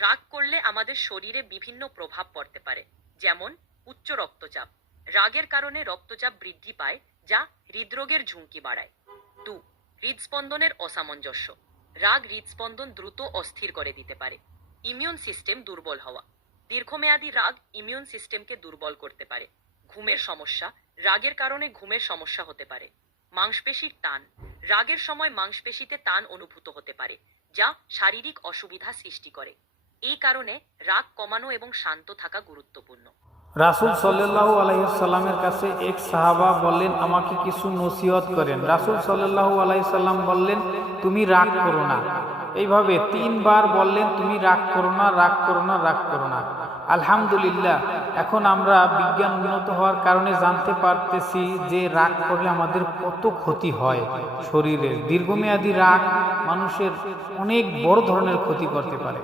রাগ করলে আমাদের শরীরে বিভিন্ন প্রভাব পড়তে পারে, যেমন উচ্চ রক্তচাপ। রাগের কারণে রক্তচাপ বৃদ্ধি পায়, যা হৃদরোগের ঝুঁকি বাড়ায়। 2. হৃদস্পন্দনের অসামঞ্জস্য। রাগ হৃদস্পন্দন দ্রুত অস্থির করে দিতে পারে। ইমিউন সিস্টেম দুর্বল হওয়া। দীর্ঘমেয়াদী রাগ ইমিউন সিস্টেমকে দুর্বল করতে পারে। ঘুমের সমস্যা। রাগের কারণে ঘুমের সমস্যা হতে পারে। মাংসপেশির টান। রাগের সময় মাংসপেশিতে টান অনুভূত হতে পারে, যা শারীরিক অসুবিধা সৃষ্টি করে। এই কারণে রাগ কমানো এবং শান্ত থাকা গুরুত্বপূর্ণ। রাসূল সাল্লাল্লাহু আলাইহি সাল্লামের কাছে এক সাহাবা বললেন, আমাকে কিছু নসিহত করেন। রাসূল সাল্লাল্লাহু আলাইহি সাল্লাম বললেন, তুমি রাগ করো না। এইভাবে 3 বার বললেন, তুমি রাগ করো না, রাগ করো না, রাগ করো না। আলহামদুলিল্লাহ, এখন আমরা বিজ্ঞান উন্নত হওয়ার কারণে জানতে পারতেছি যে রাগ করলে আমাদের কত ক্ষতি হয় শরীরের। দীর্ঘমেয়াদী রাগ মানুষের অনেক বড় ধরনের ক্ষতি করতে পারে।